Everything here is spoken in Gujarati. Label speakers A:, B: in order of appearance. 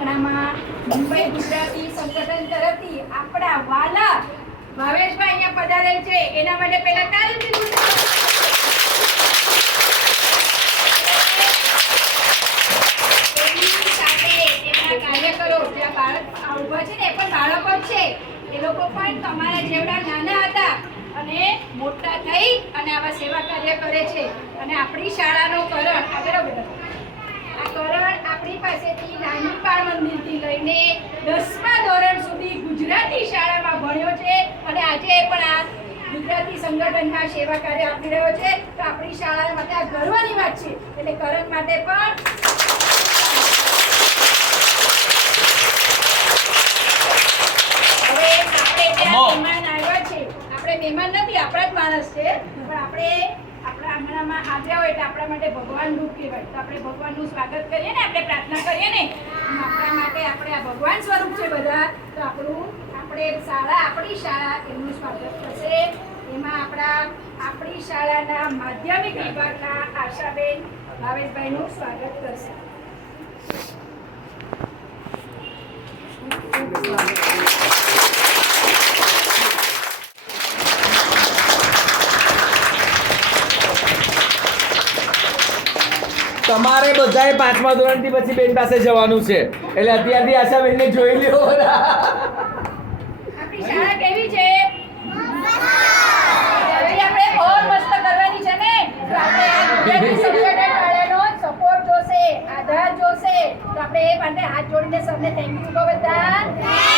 A: મુંબઈ ગુજરાતી સંગઠન તરફથી આપણા વાલા ભાવેશભાઈ અહીંયા છે. એના માટે પહેલા એમના કાર્યકરો જે આ બાળક ઊભા છે ને પણ બાળકો જ છે. એ લોકો પણ તમારા જેવડા નાના હતા અને મોટા થઈ અને આવા સેવા કાર્ય કરે છે. અને આપણી શાળાનો કરણ, આગળ આ કરણ આપણી પાસેથી નાની લઈને દસમા ધોરણ સુધી ગુજરાતી શાળામાં ભણ્યો છે અને આજે પણ આ ગુજરાતી સંગઠનમાં સેવા કાર્ય આપી રહ્યો છે. તો આપણી શાળા માટે આ ગર્વની વાત છે. એટલે કરણ માટે પણ હવે આપણે જે મહેમાન આવ્યા છે આપણે મહેમાન નથી આપણા જ માણસ છે. પણ આપણે આપણા આંગણામાં આવ્યા હોય એટલે આપણા માટે ભગવાન રૂપ કહેવાય. તો આપણે ભગવાનનું સ્વાગત કરીએ ને આપણે પ્રાર્થના કરીએ ને. આપણા માટે આપણે આ ભગવાન સ્વરૂપ છે બધા. તો આપણું, આપણે શાળા, આપણી શાળા એમનું સ્વાગત થશે. એમાં આપણા, આપણી શાળાના માધ્યમિક વિભાગના આશાબેન ભાવેશભાઈનું સ્વાગત કરશે.
B: તમારે બધાએ પાંચમા ધોરણથી પછી બેન પાસે જવાનું છે. એટલે અત્યારથી આશા બેનને જોઈ લ્યો.
A: શાળા કેવી છે? આપણે બહુ મસ્ત કરવાની છે ને? સપોર્ટ જોશે, આધાર જોશે. તો આપણે એ માટે હાથ જોડીને સરને થેન્ક યુ કહો બધા.